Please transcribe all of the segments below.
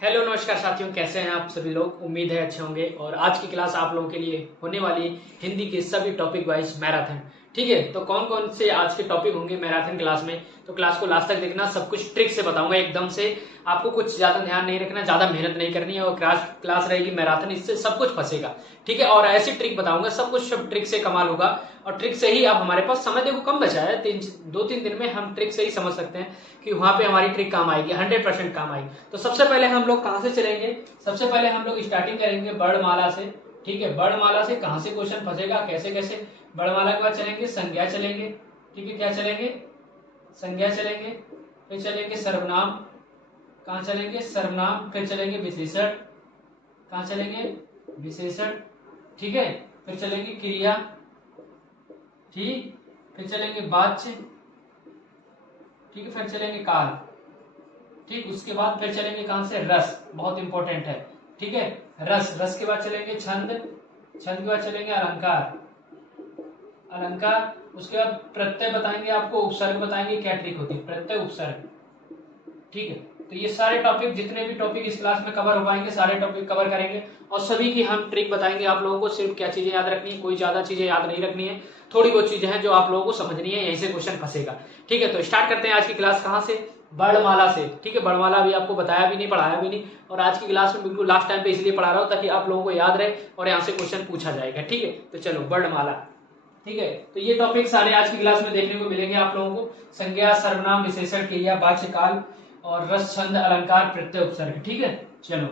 Hello नमस्कार साथियों, कैसे हैं आप सभी लोग। उम्मीद है अच्छे होंगे। और आज की क्लास आप लोगों के लिए होने वाली है हिंदी के सभी टॉपिक वाइज मैराथन। ठीक है, तो कौन कौन से आज के टॉपिक होंगे मैराथन क्लास में, तो क्लास को लास्ट तक देखना। सब कुछ ट्रिक से बताऊंगा एकदम से। आपको कुछ ज्यादा ध्यान नहीं रखना, ज्यादा मेहनत नहीं करनी है। और क्लास रहेगी मैराथन, इससे सब कुछ फंसेगा। ठीक है, और ऐसी ट्रिक बताऊंगा, सब कुछ सब ट्रिक से कमाल होगा। और ट्रिक से ही अब हमारे पास समय देखो कम बचा है, 2-3 दिन में हम ट्रिक से ही समझ सकते हैं कि वहां पे हमारी ट्रिक काम आएगी, 100% काम आएगी। तो सबसे पहले हम लोग कहां से चलेंगे, सबसे पहले हम लोग स्टार्टिंग करेंगे वर्णमाला से। ठीक है, वर्णमाला से कहां से क्वेश्चन फंसेगा, कैसे कैसे। वर्णमाला के बाद चलेंगे संज्ञा चलेंगे। ठीक है, क्या चलेंगे, संज्ञा चलेंगे। फिर चलेंगे सर्वनाम, कहां चलेंगे सर्वनाम। फिर चलेंगे विशेषण, कहां चलेंगे विशेषण। ठीक है, फिर चलेंगे क्रिया। ठीक, फिर चलेंगे वाच्य। ठीक है, फिर चलेंगे काल। ठीक, उसके बाद फिर चलेंगे कहां से रस, बहुत इंपॉर्टेंट है। ठीक है, रस, रस के बाद चलेंगे छंद, छंद के बाद चलेंगे अलंकार, अलंकार। उसके बाद प्रत्यय बताएंगे, आपको उपसर्ग बताएंगे, क्या ट्रिक होती है प्रत्यय उपसर्ग। ठीक है, तो ये सारे टॉपिक, जितने भी टॉपिक इस क्लास में कवर हो पाएंगे सारे टॉपिक कवर करेंगे। और सभी की हम ट्रिक बताएंगे आप लोगों को। सिर्फ क्या चीजें याद रखनी है, कोई ज्यादा चीजें याद नहीं रखनी है, थोड़ी बहुत चीजें हैं जो आप लोगों को समझनी है, यहीं से क्वेश्चन फंसेगा। ठीक है, तो स्टार्ट करते हैं आज की क्लास। कहां से, वर्णमाला से। ठीक है, वर्णमाला भी आपको बताया भी नहीं, पढ़ाया भी नहीं, और आज की क्लास में बिल्कुल लास्ट टाइम पे इसलिए पढ़ा रहा हूं ताकि आप लोगों को याद रहे और यहाँ से क्वेश्चन पूछा जाएगा। ठीक है, तो चलो वर्णमाला। ठीक है, तो ये टॉपिक सारे आज की क्लास में देखने को मिलेंगे आप लोगों को। संज्ञा, सर्वनाम, विशेषण, क्रिया, वाच्य, काल और रस, छंद, अलंकार, प्रत्यय, उपसर्ग। ठीक है, चलो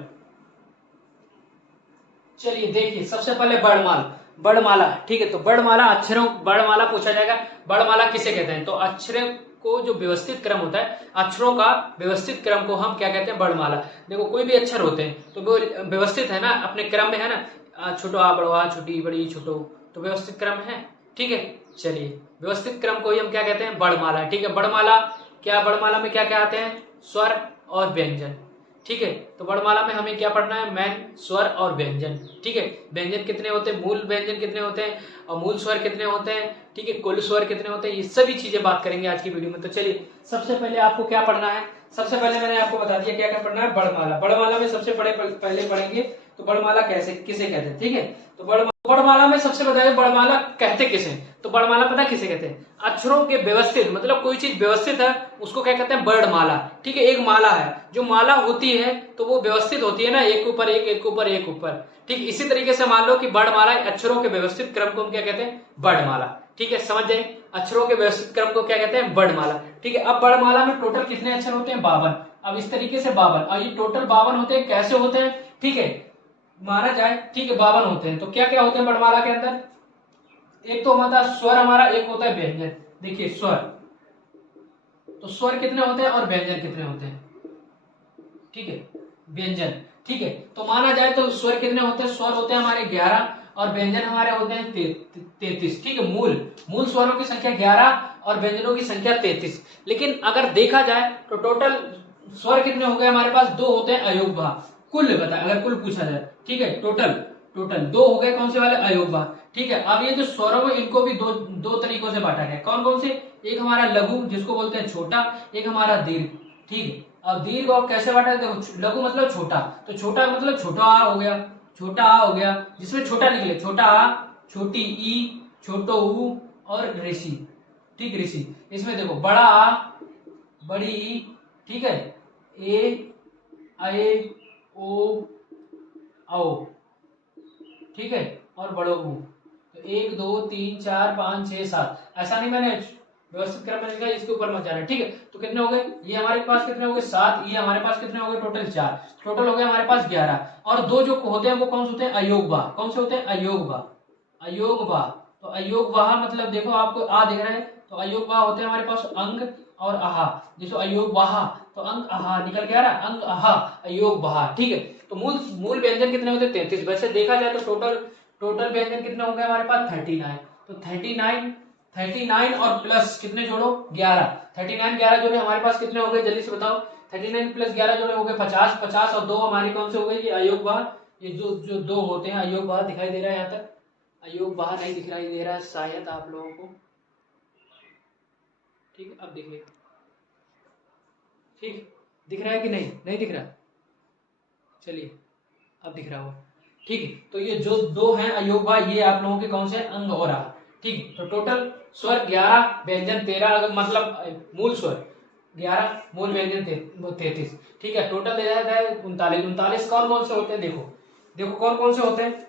चलिए देखिए, सबसे पहले वर्णमाला, वर्णमाला। ठीक है, तो वर्णमाला अक्षरों, वर्णमाला पूछा जाएगा। वर्णमाला किसे कहते हैं, तो अक्षरों को जो व्यवस्थित क्रम होता है, अक्षरों का व्यवस्थित क्रम को हम क्या कहते हैं, वर्णमाला। देखो कोई भी अक्षर होते हैं तो वो व्यवस्थित है ना, अपने क्रम में है ना, छोटो आ बड़ो आ, छोटी बड़ी छोटो, तो व्यवस्थित क्रम है। ठीक है, चलिए व्यवस्थित क्रम को ही हम क्या कहते हैं, वर्णमाला। ठीक है, वर्णमाला क्या, वर्णमाला में क्या क्या आते हैं, स्वर और व्यंजन। ठीक है, तो वर्णमाला में हमें क्या पढ़ना है, मैन, स्वर और व्यंजन। ठीक है, व्यंजन कितने होते हैं, मूल व्यंजन कितने होते हैं और मूल स्वर कितने होते हैं। ठीक है, कुल स्वर कितने होते हैं, ये सभी चीजें बात करेंगे आज की वीडियो में। तो चलिए सबसे पहले आपको क्या पढ़ना है, सबसे पहले मैंने आपको बता दिया क्या क्या पढ़ना है, वर्णमाला। वर्णमाला में सबसे पहले पढ़ेंगे तो वर्णमाला कैसे किसे कहते हैं। ठीक है, तो वर्णमाला में सबसे बताइए वर्णमाला कहते किसे, तो वर्णमाला पता किसे कहते हैं, अक्षरों के व्यवस्थित, मतलब कोई चीज व्यवस्थित है उसको क्या कहते हैं, वर्णमाला। ठीक है, एक माला है, जो माला होती है तो वो व्यवस्थित होती है ना, एक ऊपर एक, एक ऊपर एक ऊपर। ठीक, इसी तरीके से मान लो कि वर्णमाला, अक्षरों के व्यवस्थित क्रम को हम क्या कहते हैं, वर्णमाला। ठीक है, समझ जाए, अक्षरों के व्यवस्थित क्रम को क्या कहते हैं, वर्णमाला। ठीक है, अब वर्णमाला में टोटल कितने अक्षर होते हैं, 52। अब इस तरीके से 52, और ये टोटल 52 होते हैं, कैसे होते हैं, ठीक है, माना जाए। ठीक है, 52 होते हैं, तो क्या क्या होते हैं वर्णमाला के अंदर, एक तो हमारा स्वर, हमारा एक होता है व्यंजन। देखिए स्वर, तो स्वर कितने होते हैं और व्यंजन कितने होते हैं। ठीक है, व्यंजन। ठीक है, तो माना जाए तो स्वर कितने होते हैं, स्वर होते हैं हमारे 11 और व्यंजन हमारे होते हैं 33। ठीक है, मूल स्वरों की संख्या 11 और व्यंजनों की संख्या 33। लेकिन अगर देखा जाए तो टोटल स्वर कितने हो गए हमारे पास, 2 होते हैं अयोग भाव। कुल बता, अगर कुल पूछा जाए, ठीक है, टोटल टोटल 2 हो गए, कौन से वाले, अयोग भाव। ठीक है, अब ये जो स्वरों में इनको भी दो तरीकों से बांटा गया, कौन कौन से, एक हमारा लघु जिसको बोलते हैं छोटा, एक हमारा दीर्घ। ठीक है, अब दीर्घ और कैसे बांटा है, देखो लघु मतलब छोटा, तो छोटा मतलब छोटा आ हो गया, छोटा आ हो गया, जिसमें छोटा निकले, छोटा आ, छोटी ई, छोटो ऊ और ऋषि। ठीक, ऋषि। इसमें देखो बड़ा आ, बड़ी ई, ठीक है, ए, ए, ओ, औ। ठीक है, और बड़ो ऊ। तो 1 2 3 4 5 6 7, ऐसा नहीं मैंने व्यवस्थित क्रम में लिखा, इसके ऊपर मत जाना। ठीक है, तो कितने हो गए, ये हमारे पास कितने हो गए 7, ये हमारे पास कितने हो गए टोटल 4, टोटल हो गया हमारे पास 11। और 2 जो होते हैं वो कौन से होते हैं, अयोग वाह। कौन से होते हैं, अयोग वाह, अयोग वाह। तो अयोग वाह मतलब देखो आपको आ दिख रहा है, तो अयोग वाह होते हैं हमारे पास अंग और आहा। जैसे अयोग वाह, तो अंग आहा निकल के आ रहा है, अंग आहा, अयोग वाह। ठीक है, तो मूल मूल व्यंजन कितने होते हैं, 33। वैसे देखा जाए तो टोटल व्यंजन कितने हो गए हमारे पास, 39। तो 39 और प्लस कितने जोड़ो, 11। 39 11 जोड़े हमारे पास कितने हो गए, जल्दी से बताओ, 39 प्लस 11 जोड़े हो गए 50। 50 और 2 हमारी कौन से हो गए, ये अयोग वाह। ये जो 2 होते हैं अयोग वाह, दिखाई दे रहा है यहाँ तक, अयोग वाह नहीं दिखाई दे रहा है शायद आप लोगों को। ठीक है, अब दिखेगा, ठीक दिख रहा है कि नहीं, नहीं दिख रहा, चलिए अब दिख रहा होगा, ठीक है। तो ये जो दो हैं अयोगवाही, ये आप लोगों के कौन से अंग हो रहा, ठीक है। तो टोटल स्वर 11, व्यंजन 13, मतलब मूल स्वर 11, मूल व्यंजन 33, ठीक है। टोटल दे जाता है 39। 39 कौन कौन से होते हैं, देखो देखो कौन कौन से होते हैं।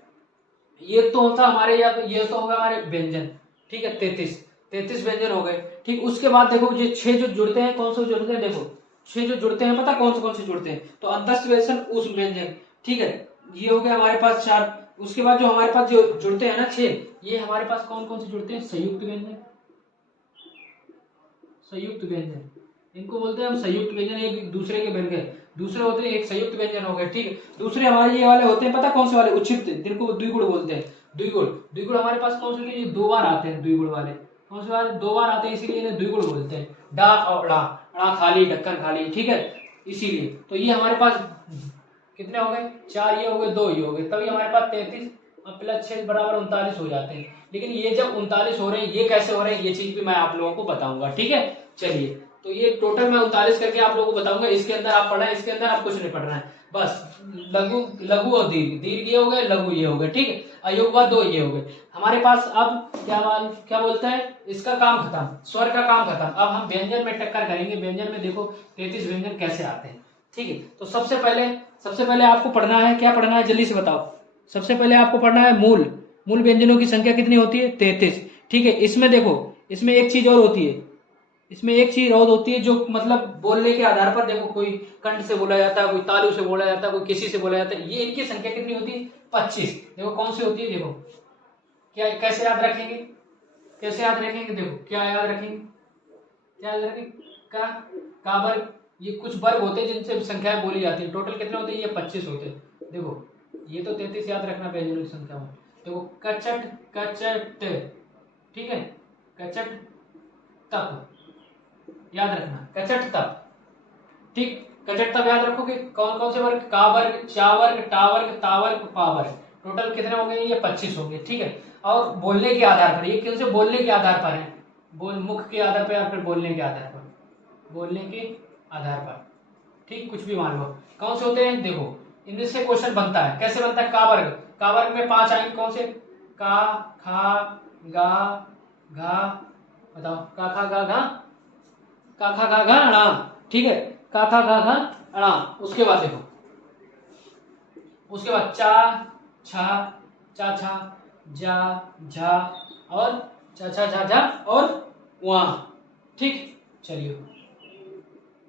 ये तो होता हमारे, या तो ये तो होगा हमारे व्यंजन, ठीक है। 33 व्यंजन हो गए, ठीक। उसके बाद देखो ये 6 जो जुड़ते हैं, कौन से जुड़ते हैं, देखो 6 जो जुड़ते हैं, पता कौन से जुड़ते हैं, तो अंतस्थ व्यंजन, उस व्यंजन, ठीक है। ये हो गया हमारे पास 4। उसके बाद जो हमारे पास जो जुड़ते हैं ना 6, ये हमारे पास कौन कौन से जुड़ते हैं, संयुक्त व्यंजन, संयुक्त व्यंजन, इनको बोलते हैं हम संयुक्त व्यंजन। एक दूसरे के बन गए, दूसरे होते हैं एक संयुक्त व्यंजन हो गए, ठीक है। दूसरे हमारे ये वाले होते हैं, पता कौन से वाले, उच्छिष्ट, जिनको द्विगुण बोलते हैं। द्विगुण हमारे पास कौन से, ये 2 बार आते हैं, द्विगुण वाले कौन से वाले, 2 बार आते हैं, इसीलिए इन्हें द्विगुण बोलते हैं। डा और ड़ा, ड़ा खाली, ढक्कन खाली, ठीक है, इसीलिए। तो ये हमारे पास कितने हो गए, 4 ये हो गए, 2 ये हो गए, तभी हमारे पास 33 और प्लस 6 बराबर 39 हो जाते हैं। लेकिन ये जब 39 हो रहे हैं, ये कैसे हो रहे हैं, ये चीज भी मैं आप लोगों को बताऊंगा, ठीक है। चलिए, तो ये टोटल मैं 39 करके आप लोगों को बताऊंगा। इसके अंदर आप पढ़ना है, इसके अंदर आप कुछ नहीं पढ़ना है, बस लघु, लघु और दीर्घ, दीर्घ ये हो गए, लघु ये हो गए, ठीक है। अयोगवा 2 ये हो गए हमारे पास। अब क्या बोलता है, इसका काम खत्म, स्वर का काम खत्म। अब हम व्यंजन में टक्कर करेंगे। व्यंजन में देखो 33 व्यंजन कैसे आते हैं, ठीक है। तो सबसे पहले आपको पढ़ना है, क्या पढ़ना है, जल्दी से बताओ। सबसे पहले आपको पढ़ना है मूल व्यंजनों की संख्या कितनी होती है, 33, ठीक है। इसमें देखो, इसमें एक चीज और होती है, इसमें एक चीज और होती है, जो मतलब बोलने के आधार पर, देखो कोई कंठ से बोला जाता है, कोई तालु से बोला जाता है, कोई किसी से बोला जाता है। ये इनकी संख्या कितनी होती है, 25। देखो कौन सी होती है, देखो क्या, कैसे याद रखेंगे, कैसे याद रखेंगे, देखो क्या याद रखेंगे, क्या याद रखेंगे, का वर्ग। ये कुछ वर्ग होते हैं जिनसे संख्याएं बोली जाती है। टोटल कितने होते हैं, ये 25 होते हैं। देखो ये तो 33 याद रखना व्यंजनों की संख्या में। देखो कचट, कचट, ठीक है, कचट तप याद रखना, कचट तप, ठीक। कचट तप याद रखोगे। कौन कौन से वर्ग, का वर्ग, चा वर्ग, टा वर्ग, ता वर्ग, पा वर्ग। टोटल कितने होंगे, ये 25 होंगे, ठीक है। और बोलने के आधार पर, ये किन से बोलने के आधार पर है, मुख के आधार पर या फिर बोलने के आधार पर, बोलने के आधार पर, ठीक। कुछ भी मान लो, कौन से होते हैं, देखो इनमें से क्वेश्चन बनता है। कैसे बनता है, का वर्ग में 5 आएंगे, कौन से, का, खा, गा, घा, बताओ, का, खा, गा, घा, का, खा, गा, घा, अणा, ठीक है, का, खा, गा, घा, अणा। उसके बाद देखो, उसके बाद चा, छा, चा, छा, जा, झा, और चा, छा, झा, झा, और वहां, ठीक। चलिए,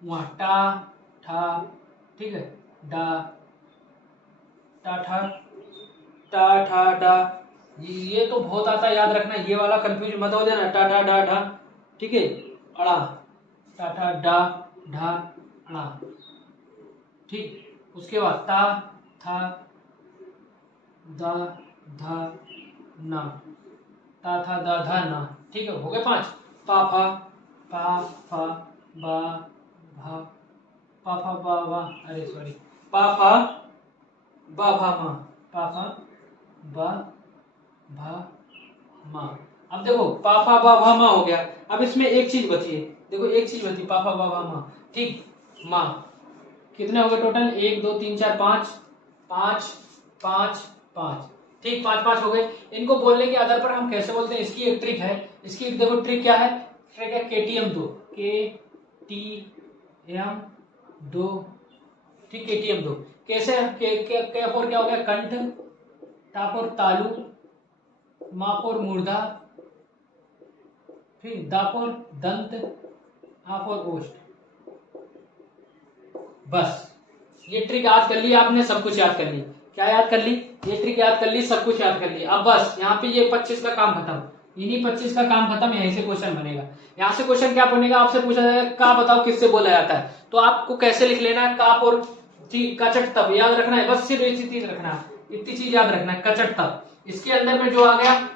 वहां टा, ठा, ठीक है, डा, टा, ठा, टा, ठा, डा। ये तो बहुत आता है, याद रखना, ये वाला कंफ्यूज मत हो जाना। टा, ठा, डा, ढा, ठीक है, अड़ा, टा, ठा, डा, ढा, अड़ा, ठीक। उसके बाद ता, था, दा, धा, ना, ता, था, दा, धा, ना, ठीक है, हो गए 5। पा, फा, पा, फा, बा, भा, पा, फा, बा, बा, अरे सॉरी, पा, फा, बा, भा, मा, पा, फा, बा, भा, मा। अब देखो पा, फा, बा, भा, मा हो गया। अब इसमें एक चीज बची है, देखो एक चीज बची, पा, फा, बा, भा, मा, ठीक। मा कितने हो गए टोटल, 1 2 3 4 5, 5 5 5, ठीक, 5 5 हो गए। इनको बोलने के आधार पर हम कैसे बोलते हैं, इसकी एक ट्रिक है। इसकी देखो ट्रिक क्या है, ट्रिक है KTM 2, KTM 2, ठीक, KTM 2। कैसे, के फोर क्या हो गया, कंठ, टाफोर तालु, माफोर मूर्धा, फिर दाफोर दंत, आफोर ओष्ठ। बस ये ट्रिक याद कर ली आपने, सब कुछ याद कर ली। क्या याद कर ली, ये ट्रिक याद कर ली, सब कुछ याद कर ली। अब बस यहाँ पे ये 25 का काम खत्म, इन्हीं 25 का काम खत्म। यहीं से क्वेश्चन बनेगा। यहाँ से क्वेश्चन क्या बनेगा, आपसे पूछा जाएगा का बताओ किससे बोला जाता है, तो आपको कैसे लिख लेना है, काप और कचट तब याद रखना है, बस सिर्फ इतनी चीज रखना है, इतनी चीज याद रखना है, कचट तब। इसके अंदर में जो आ गया,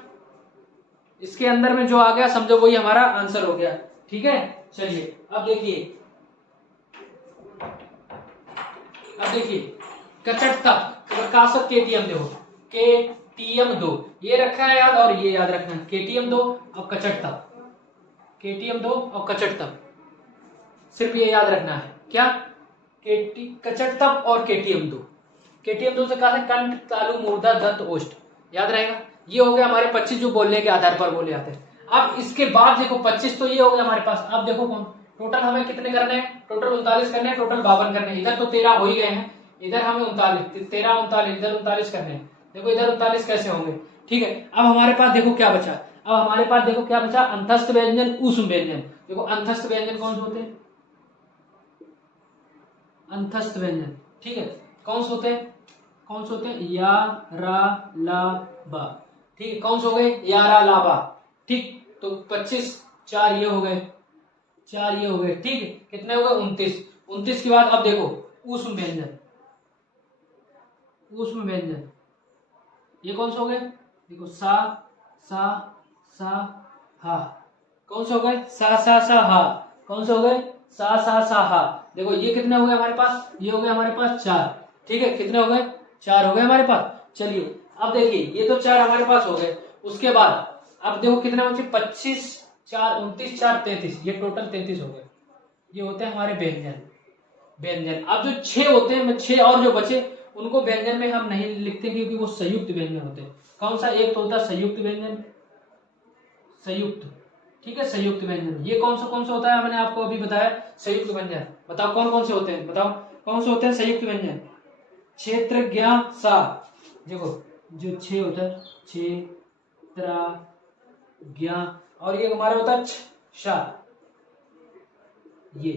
इसके अंदर में जो आ गया समझो वही हमारा आंसर हो गया, ठीक है। चलिए अब देखिए, कचट तप, प्रकाशक KTM देखो, KTM 2 ये रखा है याद, और ये याद रखना है, KTM 2 और कचट तप, KTM 2 और कचट तप, सिर्फ ये याद रखना है, क्या, कचट तप और KTM 2, केटीएम दूसरे कहा है कंठ, तालु, मूर्धा, दंत, ओष्ठ, याद रहेगा। ये हो गया हमारे 25 जो बोलने के आधार पर बोले जाते हैं। अब इसके बाद देखो 25 तो ये हो गया हमारे पास। अब देखो कौन टोटल हमें कितने करने हैं, टोटल 39 करने हैं, टोटल 52 करने हैं। इधर तो 13 हो ही गए हैं, इधर हमें 39, 13 39, इधर 39 करने हैं। देखो इधर 39 कैसे होंगे, ठीक है। अब हमारे पास देखो क्या बचा, अब हमारे पास देखो क्या बचा, अंतस्थ व्यंजन, ऊष्म व्यंजन। देखो अंतस्थ व्यंजन कौन से होते हैं, अंतस्थ व्यंजन, ठीक है, कौन से होते हैं, कौन से होते हैं, या, रा, ला, बा, ठीक है, कौन से हो गए, या, रा, ला, बा, ठीक। तो 25, 4 ये हो गए, 4 ये हो गए, ठीक है, कितने हो गए 29। 29 के बाद अब देखो ऊष्म व्यंजन, ऊष्म व्यंजन ये कौन से हो गए, देखो सा, हा, कौन से हो गए, सा, हा, कौन से हो गए, सा, हा। देखो ये कितने हो गए हमारे पास, ये हो गए हमारे पास 4, ठीक है, कितने हो गए, 4 हो गए हमारे पास। चलिए अब देखिए ये तो 4 हमारे पास हो गए, उसके बाद अब देखो कितने बचे, 25, 4, 29, 4, 33, ये टोटल 33 हो गए। ये होते हैं हमारे व्यंजन, व्यंजन। अब जो 6 होते हैं, 6 और जो बचे उनको व्यंजन में हम नहीं लिखते क्योंकि वो संयुक्त व्यंजन होते हैं। कौन सा, एक तो होता है संयुक्त व्यंजन, संयुक्त, ठीक है, संयुक्त व्यंजन। ये कौन सा होता है, मैंने आपको अभी बताया संयुक्त व्यंजन। बताओ कौन कौन से होते हैं, बताओ कौन से होते हैं संयुक्त व्यंजन। क्षेत्र, ज्ञा, सा, देखो जो 6 होता है, क्षेत्र, ज्ञा, और ये हमारा होता है शा, ये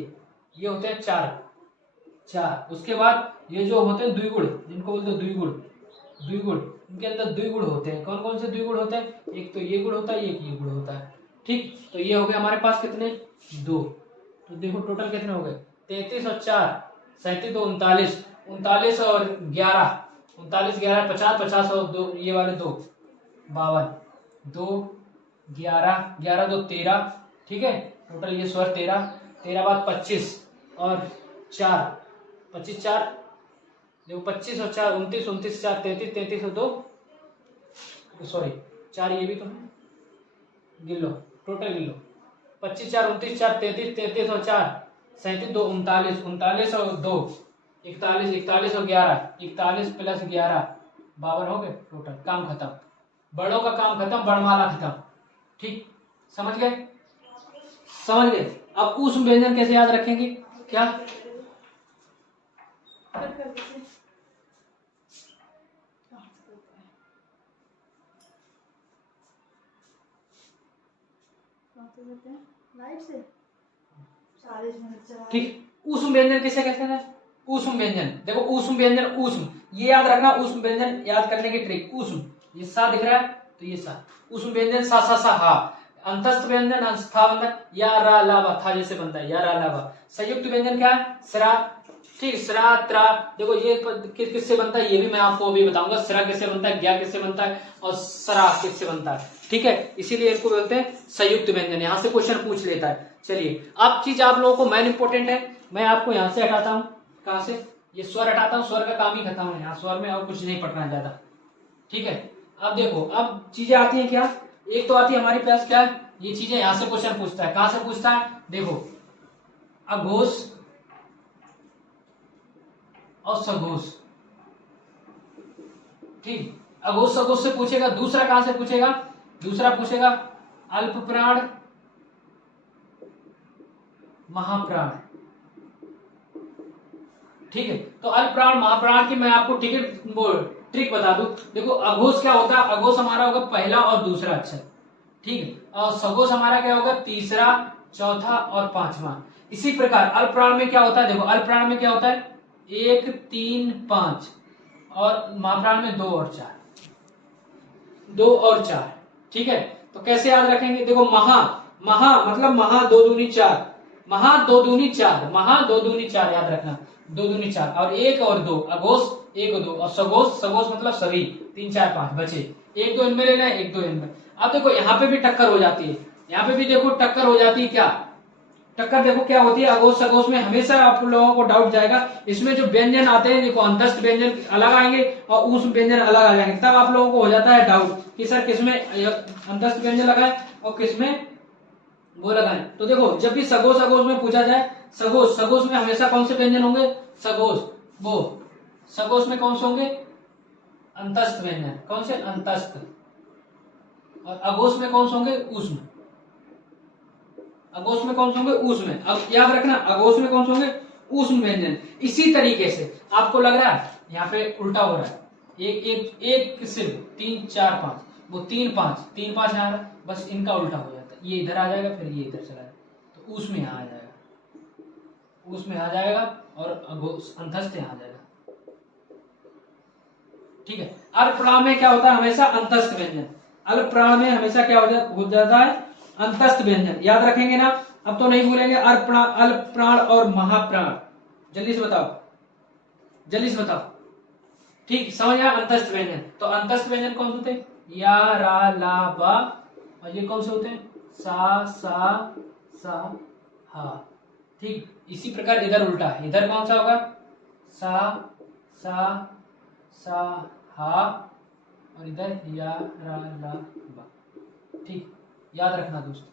होते हैं 4। उसके बाद ये जो होते हैं द्विगुण, जिनको बोलते हैं द्विगुण, इनके अंदर द्विगुण होते हैं। कौन कौन से द्विगुण होते हैं, एक तो ये गुण होता है, एक ये गुण होता है, ठीक। तो ये हो गए हमारे पास कितने, 2। तो देखो टोटल कितने हो गए, 33 और 4 37, तो 39, 39 और 11, 39 11 50, 50 और 2 ये वाले 2 52, 2 11 11 2 13, ठीक है, टोटल ये स्वर 13 बाद 25 और 4, 25 4, देखो 25 और 4 29, 29 4 33, 33 और 2 सॉरी 4 ये भी तो गिन लो, टोटल गिन लो, 25 4 29 4 33, 33 और 4 37 2 39, 39 और 2 41, 41 और 11 41 प्लस 11 52 हो गए टोटल। काम खत्म, बड़ों का काम खत्म, बड़माला खत्म, ठीक, समझ गए, समझ गए। अब ऊष्म व्यंजन कैसे याद रखेंगे, क्या, ठीक। ऊष्म व्यंजन किसे कहते हैं, ऊष्म व्यंजन, देखो ऊष्म व्यंजन, ऊष्म ये याद रखना, ऊष्म व्यंजन याद करने की ट्रिक, ऊष्म ये सा दिख रहा है तो ये सा, ऊष्म व्यंजन सा हा। अंतस्थ व्यंजन अंस्था व्यंजन, या, रा, ला, बा, था जैसे बनता है, या, रा, ला, बा। संयुक्त व्यंजन क्या है, सरा, ठीक, सरा, त्रा, देखो ये किससे बनता है ये भी मैं आपको अभी बताऊंगा, सरा किससे बनता है, ज्ञा किससे बनता है, और सरा किससे बनता है, ठीक है, इसीलिए इनको बोलते हैं संयुक्त व्यंजन। यहाँ से क्वेश्चन पूछ लेता है। चलिए अब चीज आप लोगों को मेन इंपोर्टेंट है, मैं आपको यहाँ से हटाता हूँ, कहां से, ये स्वर हटाता हूँ, स्वर का काम ही खत्म है यहाँ, स्वर में और कुछ नहीं पढ़ना ज्यादा, ठीक है। अब देखो अब चीजें आती है क्या, एक तो आती है हमारे पास क्या, ये चीजें यहाँ से क्वेश्चन पूछता है, कहां से पूछता है, देखो अघोष और सघोष, ठीक, अघोष सघोष से पूछेगा। दूसरा कहां से पूछेगा, दूसरा पूछेगा अल्प प्राण महाप्राण, ठीक है। तो अल्प प्राण महाप्राण की मैं आपको ट्रिक बता दूं, देखो अघोष क्या होता है, अघोष हमारा होगा पहला और दूसरा अक्षर, ठीक है, और सघोष हमारा क्या होगा, तीसरा, चौथा और पांचवा। इसी प्रकार अल्प प्राण में क्या होता है, देखो अल्प प्राण में क्या होता है, 1 3 5, और महाप्राण में 2 और 4, 2 और 4, ठीक है। तो कैसे याद रखेंगे, देखो महा मतलब महा 2 दूनी 4, महा 2 दूनी 4, महा 2 दूनी 4 याद रखना, 2 दूनी 4, और 1 और 2, अघोष 1 और 2, और सघोष मतलब सभी 3 4 5 बचे, 1 2 इनमें लेना है, 1 2 इनमें। अब देखो यहाँ पे भी टक्कर हो जाती है, यहाँ पे भी देखो टक्कर हो जाती है, क्या टक्कर, देखो क्या होती है, अघोष सघोष में हमेशा आप लोगों को डाउट जाएगा, इसमें जो व्यंजन आते हैं, देखो अंतस्थ व्यंजन अलग आएंगे और ऊष्म व्यंजन अलग आ जाएंगे, तब आप लोगों को हो जाता है डाउट कि सर किसमें अंतस्थ व्यंजन लगाए और किसमें वो लगाए। तो देखो जब भी सघोष में पूछा जाए, सघोष में हमेशा कौन से व्यंजन होंगे, सघोष वो सगोश में कौन से होंगे? अंतस्थ व्यंजन। कौन से? अंतस्थ। और अघोष में कौन से होंगे? ऊष्म। अघोष में कौन से होंगे? ऊष्म। अब याद रखना, अघोष में कौन से होंगे? ऊष्म व्यंजन। इसी तरीके से आपको लग रहा है यहाँ पे उल्टा हो रहा है, एक एक एक सिर्फ 3 4 5, वो 3 5 3 5 आ रहा है, बस इनका उल्टा हो जाता है, ये इधर आ जाएगा, फिर ये इधर चला जाएगा, तो ऊष्म यहाँ आ जाएगा, ऊष्म आ जाएगा, और अंतस्थ यहाँ आ जाएगा। ठीक है। अल्पप्राण में क्या होता है? हमेशा अंतस्थ व्यंजन। अल्पप्राण में हमेशा क्या हो जाता है? अंतस्थ व्यंजन। याद रखेंगे ना, अब तो नहीं भूलेंगे। अल्पप्राण और महाप्राण, जल्दी से बताओ, जल्दी से बताओ। ठीक, समझ आया? अंतस्थ व्यंजन। तो अंतस्थ व्यंजन कौन से होते हैं? या, रा, ला, बा। और ये कौन से होते हैं? सा, सा, हा। ठीक, इसी प्रकार इधर उल्टा है, इधर कौन सा होगा? सा, हा, और इधर या, रा, ला, बा। ठीक, याद रखना दोस्त,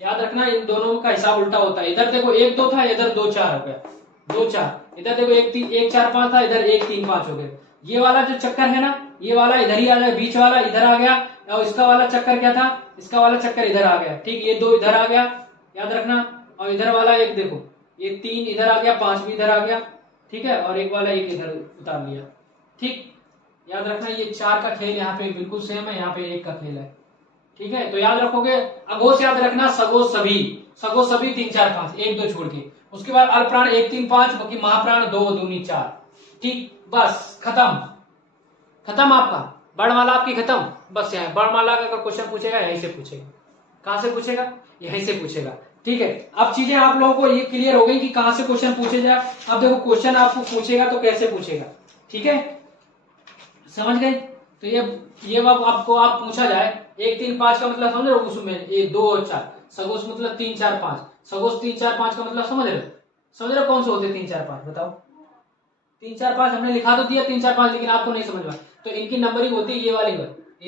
याद रखना, इन दोनों का हिसाब उल्टा होता है। इधर देखो 1 2 था, इधर 2 4 हो गया, 2 4। इधर देखो 1 4 5 था, इधर 1 3 5 हो गए। ये वाला जो चक्कर है ना, ये वाला इधर ही आ जाए, बीच वाला इधर आ गया, और इसका वाला चक्कर क्या था? इसका वाला चक्कर इधर आ गया। ठीक, ये 2 इधर आ गया, याद रखना। और इधर वाला एक देखो, ये 3 इधर आ गया, 5 भी इधर आ गया। ठीक है, और एक वाला एक इधर उतार लिया। ठीक, याद रखना, ये 4 का खेल यहाँ पे बिल्कुल सेम है, यहाँ पे 1 का खेल है। ठीक है, तो याद रखोगे। अघोष याद रखना, सगोष सभी, सगोष सभी 3 4 5, 1 2 छोड़ के। उसके बाद अल्पप्राण 1 3 5, बाकी महाप्राण 2 2 4। ठीक, बस खत्म, खत्म आपका वर्णमाला आपकी खत्म। बस यहाँ वर्णमाला का अगर क्वेश्चन पूछेगा यहीं से पूछेगा। कहां से पूछेगा? यहीं से पूछेगा। ठीक है, अब चीजें आप लोगों को ये क्लियर हो गई कि कहां से क्वेश्चन पूछे जाए। अब देखो क्वेश्चन आपको पूछेगा तो कैसे पूछेगा। ठीक है, समझ गए? तो ये आपको आप पूछा जाए 1 3 5 का मतलब समझ रहे हो? उसमें 1 2 और 4, सगोश मतलब 3 4 5, सगोश 3 4 5 का मतलब समझ रहे हो? समझ रहे हो कौन से होते 3 4 5? बताओ। 3 4 5 हमने लिखा तो दिया 3 4 5, लेकिन आपको नहीं समझ में, तो इनकी नंबरिंग होती है ये वाली,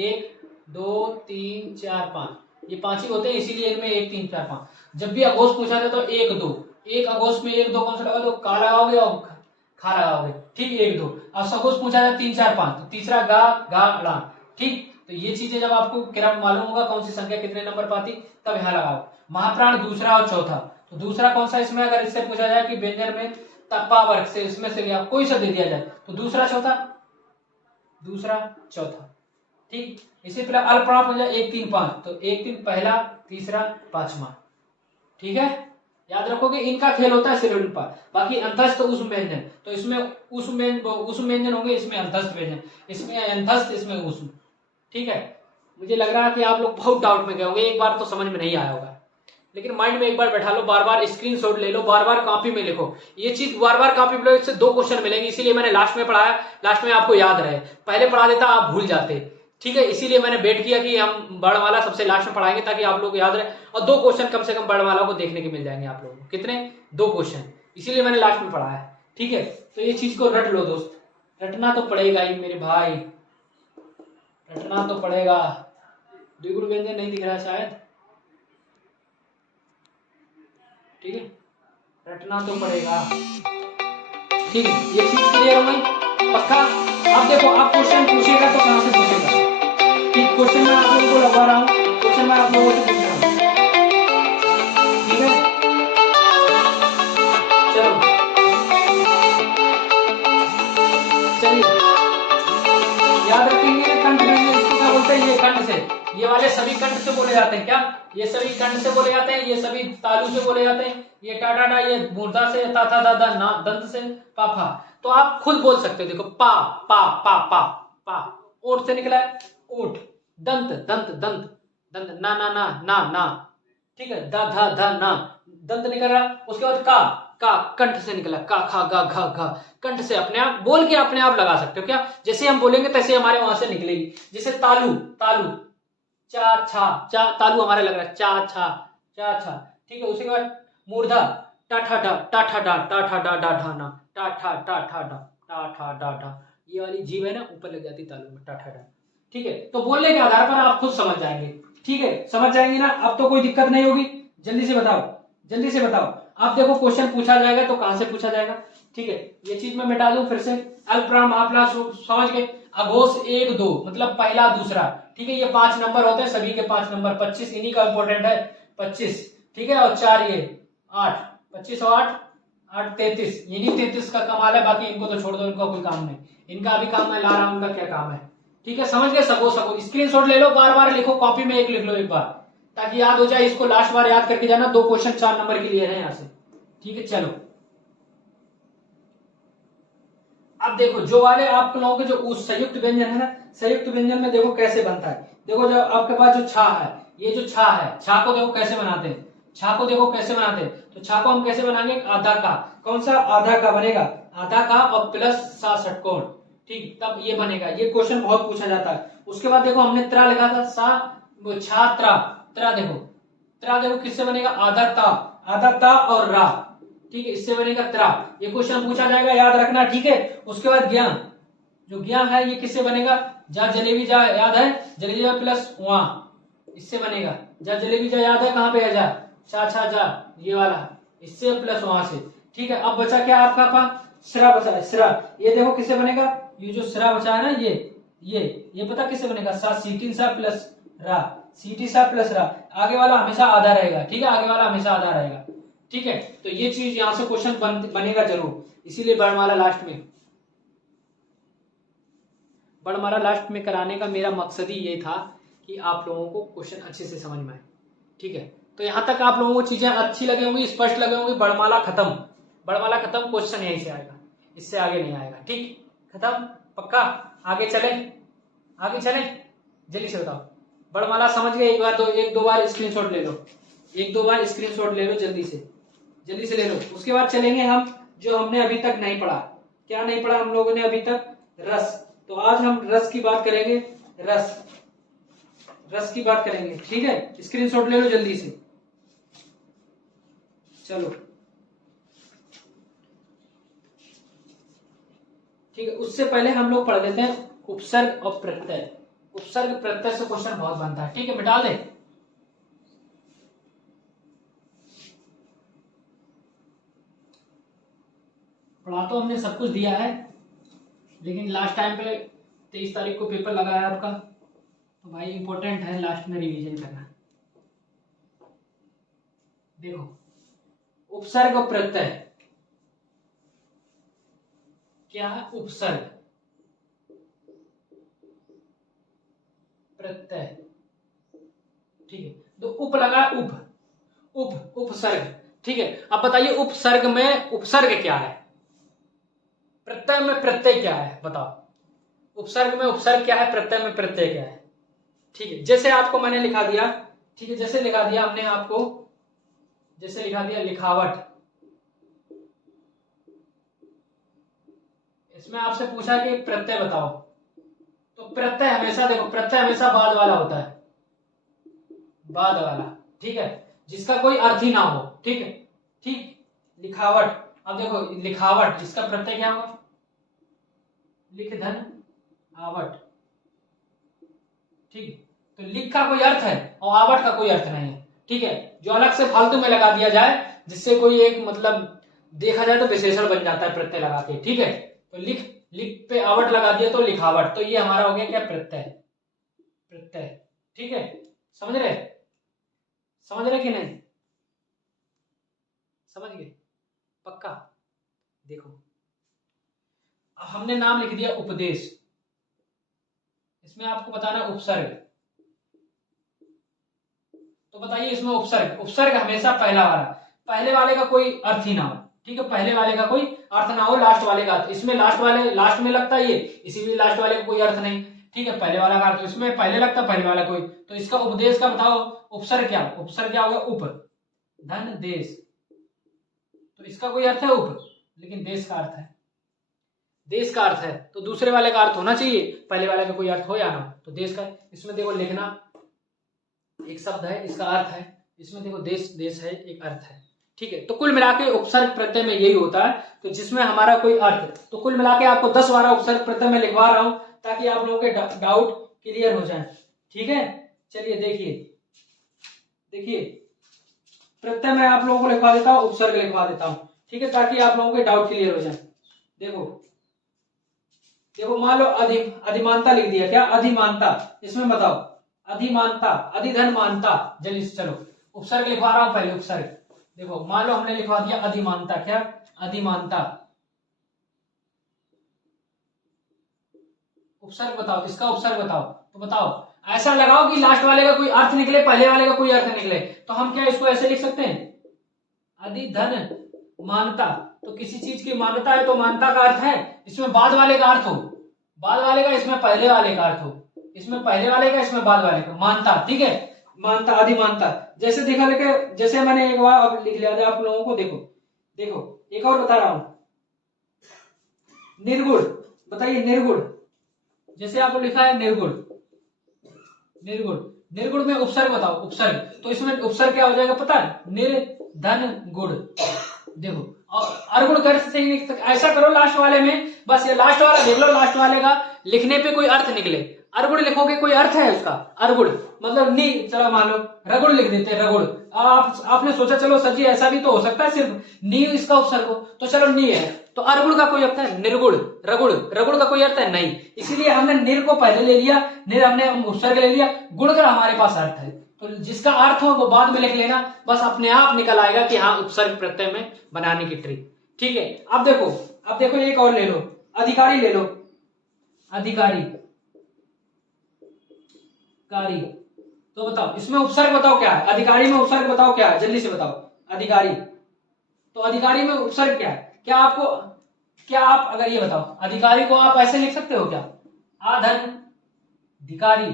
1 2 3 4 5, ये 5 ही होते हैं, इसीलिए इनमें 1 3 4 5। जब भी अघोष पूछा जाए तो 1 2, एक अघोष में 1 2 कौन सा लगाओगे? तो का लगाओगे और खा लगाओगे। ठीक, 1 2। अब सगोश पूछा जाए 3 4 5, तो तीसरा गा गा ड़ा। ठीक, तो ये चीजें जब आपको क्रम मालूम होगा कौन सी संख्या कितने नंबर पाती, तब यहाँ लगाओ। महाप्राण दूसरा और चौथा, तो दूसरा कौन सा इसमें? अगर इससे पूछा जाए कि व्यंजन में तपा वर्ग से इसमें से गया कोई सा दे दिया जाए, तो दूसरा चौथा, दूसरा चौथा। ठीक, इसी तरह अल्पप्राण पूछा 1 3 5, तो 1 3 पहला, तीसरा, पांचवा। ठीक है, याद रखोगे इनका खेल होता है सिर्फ पर। बाकी अंतस्थ ऊष्म व्यंजन, तो इसमें ऊष्म व्यंजन होंगे, इसमें अंतस्थ व्यंजन, इसमें अंतस्थ, इसमें ऊष्म। ठीक है, मुझे लग रहा है कि आप लोग बहुत डाउट में गए होंगे, एक बार तो समझ में नहीं आया होगा, लेकिन माइंड में एक बार बैठा लो, बार बार स्क्रीनशॉट ले लो, बार बार कॉपी में लिखो, ये चीज बार बार कॉपी में लो, इससे 2 क्वेश्चन मिलेंगे। इसीलिए मैंने लास्ट में पढ़ाया, लास्ट में आपको याद रहे। पहले पढ़ा देता आप भूल जाते। ठीक है, इसीलिए मैंने वेट किया कि हम वर्णमाला सबसे लास्ट में पढ़ाएंगे, ताकि आप लोग को याद रहे, और 2 क्वेश्चन कम से कम वर्णमाला को देखने के मिल जाएंगे आप लोगों को। कितने? 2 क्वेश्चन, इसीलिए मैंने लास्ट में पढ़ाया। ठीक है, तो ये चीज को रट लो दोस्त, रटना तो पड़ेगा ही मेरे भाई, रटना तो पड़ेगा। द्विगुण व्यंजन नहीं दिख रहा शायद। ठीक है, रटना तो पड़ेगा। ठीक है, ये चीज क्लियर हो गई पक्का। अब देखो, आप क्वेश्चन पूछेगा तो कहां से पूछेगा? ठीक, क्वेश्चन मैं आप लोगों को लगवा रहा हूं, क्वेश्चन मैं आप लोगों से पूछ रहा हूं। ठीक है, चलो चलिए, याद रखेंगे कंठ व्यंजन इसको क्या बोलते हैं? ये कंठ से, ये वाले सभी कंठ से बोले जाते हैं। क्या? ये सभी कंठ से बोले जाते हैं, ये सभी तालु से बोले जाते हैं, ये टाटा डा ये मूर्धा से, ता था दा दा ना दंत से, पा फा। तो आप खुद बोल सकते हो, देखो पा पा पा पा पा, ओठ से निकला है ओठ, दंत दंत दंत दंत, ना ना ना ना ना। ठीक है, धा धा धा ना, दंत निकल रहा। उसके बाद का कंठ से निकला, का खा गा घा घा, कंठ से अपने आप बोल के अपने आप लगा सकते हो। क्या? जैसे हम बोलेंगे तैसे हमारे वहां से निकलेगी। जैसे तालु, तालु चा छा, चा तालु हमारे लग रहा है, चा छा चा छा। ठीक है, उसके बाद मूर्धा, टा ठा डा टा ठा डा टा ठा डा डा ढा ना, टा ठा टा ठा डा टा ठा डा ढा, ये वाली जीभ है ना ऊपर लग जाती तालु में, टा ठा डा। ठीक है, तो बोलने के आधार पर आप खुद समझ जाएंगे। ठीक है, समझ जाएंगे ना? अब तो कोई दिक्कत नहीं होगी। जल्दी से बताओ, जल्दी से बताओ। आप देखो क्वेश्चन पूछा जाएगा तो कहां से पूछा जाएगा? ठीक है, ये चीज मैं मिटा दूं फिर से। अल्पप्राण महाप्राण समझ गए। अघोष 1 2 मतलब पहला दूसरा, ठीक है, ये 5 नंबर होते हैं, सभी के 5 नंबर, 25 इन्हीं का इंपॉर्टेंट है, 25, ठीक है, और 4 ये 8, 25 और 8 8 33, इन्हीं 33 का कमाल है, बाकी इनको तो छोड़ दो, इनका कोई काम नहीं, इनका अभी काम मैं ला रहा हूं, उनका क्या काम है, ठीक है, समझ गए। सको स्क्रीनशॉट ले लो, बार बार लिखो, कॉपी में एक लिख लो एक बार, ताकि याद हो जाए, इसको लास्ट बार याद करके जाना, 2 क्वेश्चन 4 नंबर के लिए है यहाँ से, ठीक है। चलो अब देखो, जो वाले आप लोगों के जो उस संयुक्त व्यंजन है ना, संयुक्त व्यंजन में देखो कैसे बनता है। देखो जब आपके पास जो छा है, ये जो छा है, छा को देखो कैसे बनाते हैं, छा को देखो कैसे बनाते हैं, तो छा को हम कैसे बनाएंगे, आधा का, कौन सा आधा का बनेगा, आधा का और प्लस सा षटकोण, ठीक, तब ये बनेगा, ये क्वेश्चन बहुत पूछा जाता है। उसके बाद देखो हमने त्रा लिखा था, सा छात्रा, त्रा देखो, त्रा देखो किससे बनेगा, आधा ता और रा, ठीक है, इससे बनेगा त्रा, ये क्वेश्चन पूछा जाएगा, याद रखना, ठीक है। उसके बाद ज्ञान, जो ज्ञान है ये किससे बनेगा, जा जलेबी जा, याद है, जलेबी जा प्लस वहां, इससे बनेगा, जा जलेबी जा, याद है कहां पे है, जा छा छा जा, ये वाला, इससे प्लस वहां से, ठीक है। अब बचा क्या आपका पास, श्रा बचा है, श्रा, ये देखो किससे बनेगा, ये जो श्रा बचा है ना, ये पता किससे बनेगा, सा सीटी सा प्लस रा, सीटी सा प्लस रा, आगे वाला हमेशा आधा रहेगा, ठीक है, आगे वाला हमेशा आधा रहेगा, ठीक है। तो ये चीज यहां से क्वेश्चन बनेगा जरूर, इसीलिए वर्णमाला लास्ट में, वर्णमाला लास्ट में कराने का मेरा मकसद ही ये था कि आप लोगों को क्वेश्चन अच्छे से समझ में आए, ठीक है। तो यहां तक आप लोगों को चीजें अच्छी लगे होंगी, स्पष्ट लगे होंगी, वर्णमाला खत्म, वर्णमाला खत्म, क्वेश्चन यहीं से आएगा, इससे आगे नहीं आएगा, ठीक, खत्म, पक्का। आगे चले, आगे चले, जल्दी से बताओ, वर्णमाला समझ गए, एक दो बार स्क्रीनशॉट ले लो, एक दो बार स्क्रीनशॉट ले लो, जल्दी से ले लो। उसके बाद चलेंगे हम, जो हमने अभी तक नहीं पढ़ा, क्या नहीं पढ़ा हम लोगों ने अभी तक, रस, तो आज हम रस की बात करेंगे, रस की बात करेंगे, ठीक है, स्क्रीनशॉट ले लो जल्दी से। चलो ठीक है, उससे पहले हम लोग पढ़ देते हैं उपसर्ग और प्रत्यय। उपसर्ग प्रत्यय से क्वेश्चन बहुत बनता है, ठीक है, मिटा दे। पढ़ा तो हमने सब कुछ दिया है, लेकिन लास्ट टाइम पे 23 तारीख को पेपर लगा है आपका, तो भाई इंपॉर्टेंट है लास्ट में रिवीजन करना। देखो उपसर्ग और प्रत्यय, क्या है उपसर्ग, प्रत्यय, ठीक है, तो उप लगा, उपसर्ग, ठीक है। अब बताइए उपसर्ग में उपसर्ग क्या है, प्रत्यय में प्रत्यय क्या है, बताओ। उपसर्ग में उपसर्ग क्या है, प्रत्यय में प्रत्यय क्या है, ठीक है। जैसे आपको मैंने लिखा दिया, ठीक है, जैसे लिखा दिया हमने आपको, जैसे लिखा दिया लिखावट, इसमें आपसे पूछा कि प्रत्यय बताओ, तो प्रत्यय हमेशा, देखो प्रत्यय हमेशा बाद वाला होता है, बाद वाला, ठीक है, जिसका कोई अर्थ ही ना हो, ठीक है, ठीक। लिखावट, अब देखो लिखावट, इसका प्रत्यय क्या होगा, लिख धन आवट, ठीक, तो लिख का कोई अर्थ है और आवट का कोई अर्थ नहीं है, ठीक है, जो अलग से फालतू में लगा दिया जाए, जिससे कोई एक मतलब देखा जाए तो विशेषण बन जाता है प्रत्यय लगा के, ठीक है। तो लिख पे आवट लगा दिया तो लिखावट, तो ये हमारा हो गया क्या, प्रत्यय, प्रत्यय, ठीक है। समझ रहे कि नहीं, समझ गए, पक्का। देखो अब हमने नाम लिख दिया उपदेश, इसमें आपको बताना उपसर्ग, तो बताइए इसमें उपसर्ग हमेशा पहले वाले का कोई अर्थ ही ना हो, ठीक है, पहले वाले का कोई अर्थ ना हो, लास्ट वाले का अर्थ, इसमें लास्ट में लगता है ये, इसीलिए लास्ट वाले का कोई अर्थ नहीं, ठीक है, पहले वाला का अर्थ इसमें पहले लगता, पहले वाला कोई, तो इसका उपदेश का बताओ, उपसर्ग क्या होगा, उप धन देश, तो इसका कोई अर्थ है उप, लेकिन देश का अर्थ है, देश का अर्थ है, तो दूसरे वाले का अर्थ होना चाहिए, पहले वाले का कोई अर्थ हो या ना, तो देश का, इसमें देखो लिखना, एक शब्द है, इसका अर्थ है, इसमें देखो देश है, एक अर्थ है, ठीक है। तो कुल मिला के उपसर्ग प्रत्यय में यही होता है, तो जिसमें हमारा कोई अर्थ, तो कुल मिला के आपको 10-12 उपसर्ग प्रत्यय में लिखवा रहा हूं, ताकि आप लोगों के डाउट क्लियर हो जाए, ठीक है। चलिए देखिए प्रत्यय मैं आप लोगों को लिखवा देता हूं, उपसर्ग लिखवा देता हूं, ठीक है, ताकि आप लोगों के डाउट क्लियर हो जाए। देखो देखो, मान लो अधिमानता लिख दिया, क्या अधिमानता, इसमें बताओ अधिमानता, अधिधन मानता, जल्दी से चलो उपसर्ग लिखवा रहा हूं पहले, उपसर्ग देखो, मान लो हमने लिखवा दिया अधिमानता, क्या अधिमानता, उपसर्ग बताओ, इसका उपसर्ग बताओ, तो बताओ ऐसा लगाओ कि लास्ट वाले का कोई अर्थ निकले, पहले वाले का कोई अर्थ निकले, तो हम क्या इसको ऐसे लिख सकते हैं, अधिधन मानता, तो किसी चीज की मान्यता है तो मानता का अर्थ है इसमें बाद वाले का अर्थ हो, बाद वाले का इसमें पहले वाले का अर्थ हो, इसमें पहले वाले का इसमें बाद वाले का, मानता, ठीक है, मानता अधिमानता। जैसे देखा लेके, जैसे मैंने एक बार अब लिख लिया था आप लोगों को, देखो देखो एक और बता रहा हूं, निर्गुण, बताइए निर्गुण, जैसे आपको लिखा है निर्गुण, निर्गुण, निर्गुण में उपसर्ग बताओ, उपसर्ग, तो इसमें उपसर्ग क्या हो जाएगा पता है, निर्धन गुण, देखो और अर्गुण कर सही, ऐसा करो लास्ट वाले में, बस ये लास्ट वाला देख लो, लास्ट वाले का लिखने पे कोई अर्थ निकले, अर्गुण लिखोगे कोई अर्थ है उसका, अर्गुण मतलब नी, चलो मान लो रगुण लिख देते हैं, रगुण, आपने सोचा चलो सर जी ऐसा भी तो हो सकता है सिर्फ नी इसका उपसर्ग हो, तो चलो नी है, तो अर्गुण का कोई अर्थ है, निर्गुण, रगुण, रगुण का कोई अर्थ है नहीं, इसीलिए हमने निर को पहले ले लिया, निर हमने उपसर्ग ले लिया, गुण का हमारे पास अर्थ है, तो जिसका अर्थ हो वो बाद में लिख लेना, बस अपने आप निकल आएगा कि हाँ उपसर्ग प्रत्यय में बनाने की ट्रिक, ठीक है। अब देखो, अब देखो एक और ले लो, अधिकारी ले लो, अधिकारी, कारी, तो बताओ इसमें उपसर्ग बताओ क्या है, अधिकारी में उपसर्ग बताओ क्या है, जल्दी से बताओ, अधिकारी, तो अधिकारी में उपसर्ग क्या है, क्या आपको, क्या आप अगर ये बताओ अधिकारी को आप ऐसे लिख सकते हो क्या, आधन धिकारी,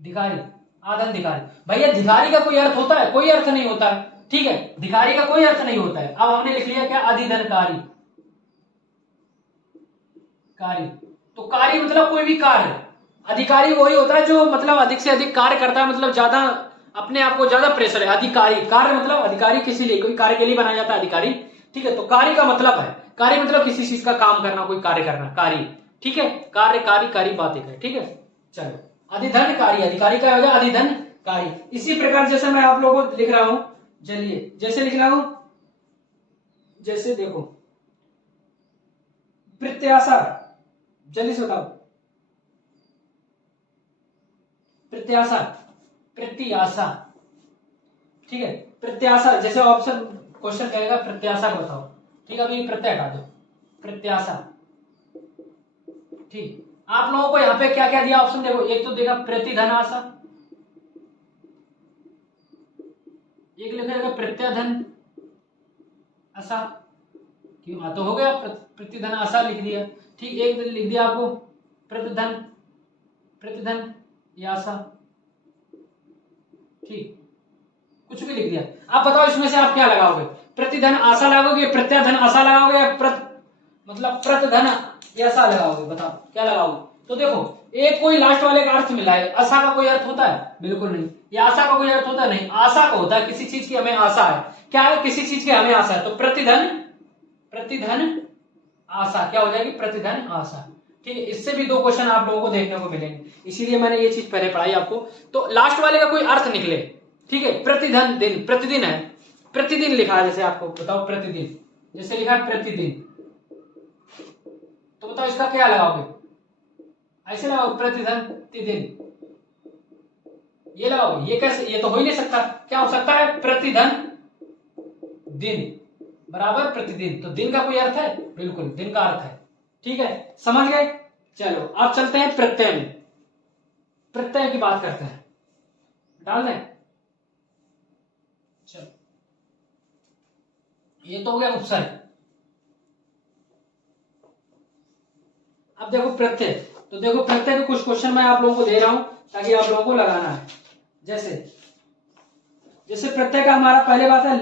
धिकारी, आधन धिकारी, भैया धिकारी का कोई अर्थ होता है, कोई अर्थ नहीं होता है, ठीक है, धिकारी का कोई अर्थ नहीं होता है, अब हमने लिख लिया क्या अधिधनकारी, कारी, तो कारी मतलब कोई भी कार्य, अधिकारी वही होता है जो मतलब अधिक से अधिक कार्य करता है, मतलब ज्यादा अपने आप को ज्यादा प्रेशर है, अधिकारी, कार्य मतलब अधिकारी किसी लिए कोई कार्य के लिए बनाया जाता है अधिकारी, ठीक है, तो कार्य का मतलब है, कार्य मतलब किसी चीज का काम करना, कोई कार्य करना, कार्य, ठीक है, कार्य कारी कारी बातें कर, ठीक है, चलो अधिधन कारी, अधिकारी का हो जाए अधिधन कारी, इसी प्रकार जैसे मैं आप लोगों को लिख रहा हूं, चलिए जैसे लिख रहा हूं, जैसे देखो प्रत्याशा, जल्दी से बताओ, प्रत्याशा, प्रत्याशा, ठीक है, प्रत्याशा, जैसे ऑप्शन क्वेश्चन कहेगा प्रत्याशा का बताओ, ठीक है, अभी प्रत्यय हटा दो, प्रत्याशा, ठीक, आप लोगों को यहाँ पे क्या क्या दिया ऑप्शन, देखो एक तो देखा प्रतिधन आशा, एक लिखेगा प्रत्याधन आशा, क्यों तो हो गया, प्रतिधन आशा लिख दिया, ठीक, एक लिख दिया आपको प्रतिधन, प्रतिधन आशा, ठीक, कुछ भी लिख दिया, आप बताओ इसमें से आप क्या लगाओगे, प्रतिधन आशा लगाओगे, प्रत्याधन आशा लगाओगे, या मतलब प्रतिधन आशा लगाओगे, बताओ क्या लगाओगे, तो देखो एक कोई लास्ट वाले का अर्थ मिला है, आशा का कोई अर्थ होता है, बिल्कुल नहीं, या आशा का कोई अर्थ होता है नहीं, आशा का होता है किसी चीज की हमें आशा है, क्या है किसी चीज की हमें आशा है, तो प्रतिधन, प्रतिधन आशा क्या हो जाएगी, प्रतिधन आशा, ठीक है, इससे भी दो क्वेश्चन आप लोगों को देखने को मिलेंगे, इसीलिए मैंने ये चीज पहले पढ़ाई आपको, तो लास्ट वाले का कोई अर्थ निकले, ठीक है, प्रतिधन दिन, प्रतिदिन है, प्रतिदिन लिखा है, जैसे आपको बताओ प्रतिदिन, जैसे लिखा है प्रतिदिन, तो बताओ इसका क्या लगाओगे, ऐसे लगाओ प्रतिधन दिन, ये लगाओ, ये कैसे, ये तो हो ही नहीं सकता, क्या हो सकता है, प्रतिधन दिन बराबर प्रतिदिन, तो दिन का कोई अर्थ है, बिल्कुल दिन का अर्थ है, ठीक है, समझ गए, चलो आप चलते हैं प्रत्यय में, प्रत्यय की बात करते हैं, डाल दें, चलो ये तो हो गया उपसर्ग, अब देखो प्रत्यय, तो देखो प्रत्यय के कुछ क्वेश्चन मैं आप लोगों को दे रहा हूं ताकि आप लोगों को लगाना है, जैसे जैसे प्रत्यय का हमारा पहले बात है,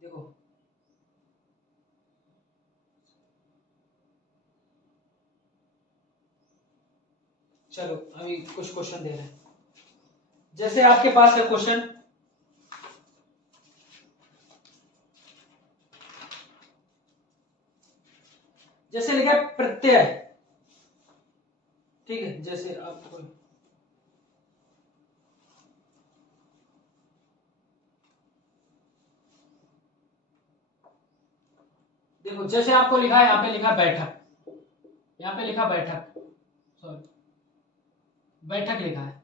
देखो चलो अभी कुछ क्वेश्चन दे रहे हैं, जैसे आपके पास है क्वेश्चन, जैसे लिखा है प्रत्यय, ठीक है, जैसे आपको देखो जैसे आपको लिखा है, यहाँ पे लिखा बैठक, यहाँ पे लिखा बैठक, सॉरी बैठक लिखा है,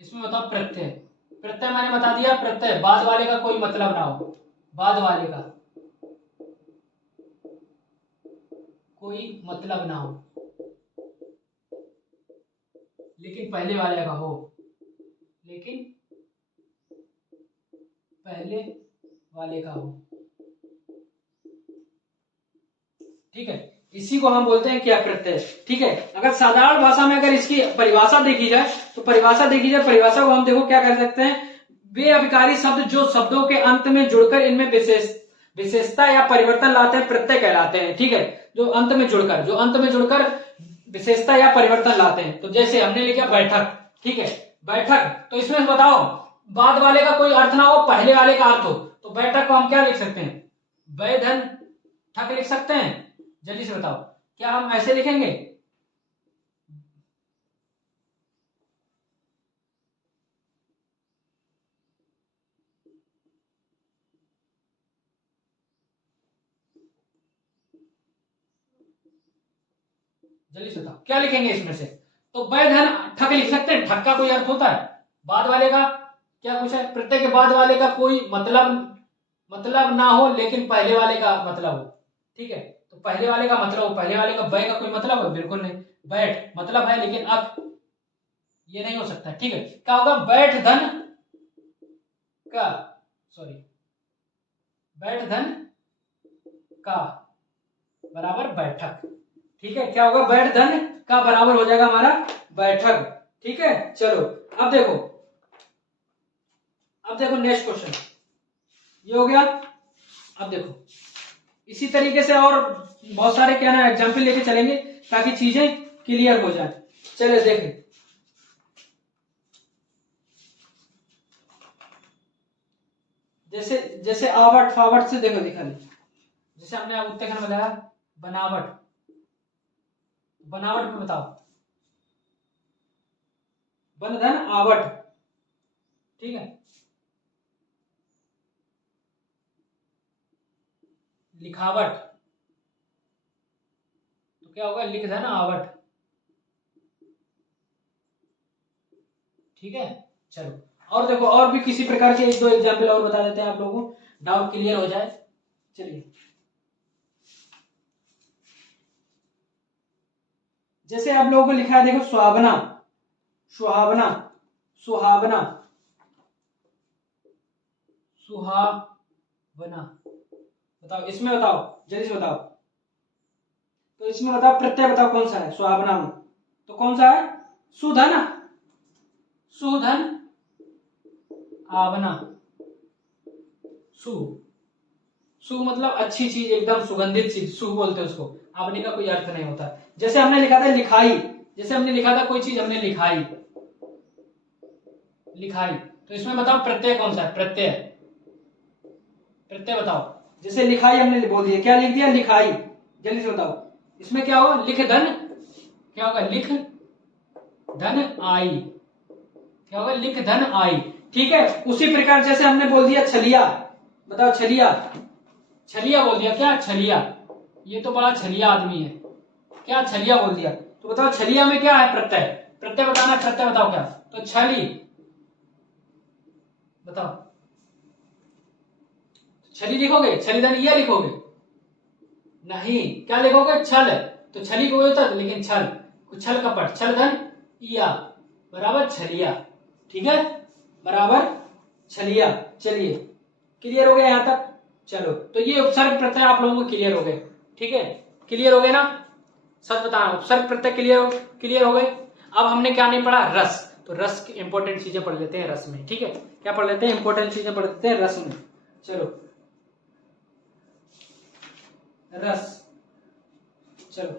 इसमें बताओ प्रत्यय। प्रत्यय मैंने बता दिया, प्रत्यय बाद वाले का कोई मतलब ना हो, बाद वाले का कोई मतलब ना हो, लेकिन पहले वाले का हो, लेकिन पहले वाले का हो। ठीक है, इसी को हम बोलते हैं क्या, प्रत्यय। ठीक है, अगर साधारण भाषा में अगर इसकी परिभाषा देखी जाए तो परिभाषा को हम देखो क्या कर सकते हैं, वे अभिकारी शब्द जो शब्दों के अंत में जुड़कर इनमें विशेषता या परिवर्तन लाते हैं प्रत्यय कहलाते हैं। ठीक है, जो अंत में जुड़कर विशेषता या परिवर्तन लाते हैं। तो जैसे हमने लिखा बैठक, ठीक है, बैठक, तो इसमें बताओ बाद वाले का कोई अर्थ ना हो, पहले वाले का अर्थ हो, तो बैठक को हम क्या लिख सकते हैं, बैधन ठक लिख सकते हैं। जल्दी से बताओ, क्या हम ऐसे लिखेंगे? जल्दी से बताओ क्या लिखेंगे इसमें से? तो बैधन ठक लिख सकते हैं, ठक का कोई अर्थ होता है, बाद वाले का क्या कुछ है, प्रत्यय के बाद वाले का कोई मतलब ना हो, लेकिन पहले वाले का मतलब हो। ठीक है, तो पहले वाले का मतलब हो, पहले वाले का बै का कोई मतलब हो, बिल्कुल नहीं। बैठ मतलब है, लेकिन अब ये नहीं हो सकता। ठीक है, क्या होगा, बैठ धन का, सॉरी बैठ धन का बराबर बैठक। ठीक है, क्या होगा, बैठ धन का बराबर हो जाएगा हमारा बैठक। ठीक है, चलो अब देखो नेक्स्ट क्वेश्चन ये हो गया। अब देखो इसी तरीके से और बहुत सारे क्या ना एग्जाम्पल लेके चलेंगे ताकि चीजें क्लियर हो जाए। चले देखें, जैसे आवट फावट से देखो दिखा ली, जैसे हमने उत्तराखंड बताया बनावट, बनावट में बताओ बन धन आवट। ठीक है, लिखावट, तो क्या होगा, लिख धन आवट। ठीक है, चलो और देखो और भी किसी प्रकार के एक दो एग्जाम्पल और बता देते हैं आप लोगों को, डाउट क्लियर हो जाए। चलिए, जैसे आप लोगों को लिखा है देखो सुहावना, सुहावना, सुहावना, सुहावना, बताओ इसमें बताओ, जल्दी से बताओ। तो इसमें बताओ प्रत्यय बताओ कौन सा है सुहावना में, तो कौन सा है, सुधन, सुधन आवना, सु मतलब अच्छी चीज, एकदम सुगंधित चीज, सु बोलते हैं उसको, आवने का कोई अर्थ नहीं होता। जैसे हमने लिखा था लिखाई, जैसे हमने लिखा था कोई चीज हमने लिखाई, लिखाई, तो इसमें बताओ प्रत्यय कौन सा है, प्रत्यय, प्रत्यय बताओ। जैसे लिखाई हमने बोल दिया, क्या लिख दिया, लिखाई, जल्दी से बताओ इसमें क्या होगा, लिख धन, क्या होगा, लिख धन आई, क्या होगा, लिख धन आई। ठीक है, उसी प्रकार जैसे हमने बोल दिया छलिया, बताओ छलिया, छलिया बोल दिया, क्या छलिया, ये तो बड़ा छलिया आदमी है, क्या छलिया बोल दिया, तो बताओ छलिया में क्या है, प्रत्यय, प्रत्यय बताना, प्रत्यय बताओ क्या, तो छली, बताओ छली लिखोगे, छलीधन या लिखोगे, नहीं, क्या लिखोगे, छल, तो छली को होता है, लेकिन छल, छल कपट, छल धन या बराबर छलिया। ठीक है, बराबर छलिया। चलिए क्लियर हो गया यहां तक, चलो तो ये उपसर्ग प्रत्यय आप लोगों को क्लियर हो गए। ठीक है, क्लियर हो गए ना, सच बताना, उपसर्ग प्रत्यय क्लियर हो गए। अब हमने क्या नहीं पढ़ा, रस, तो रस की इंपॉर्टेंट चीजें पढ़ लेते हैं रस में। ठीक है, क्या पढ़ लेते हैं, इंपॉर्टेंट चीजें पढ़ लेते हैं रस में। चलो रस, चलो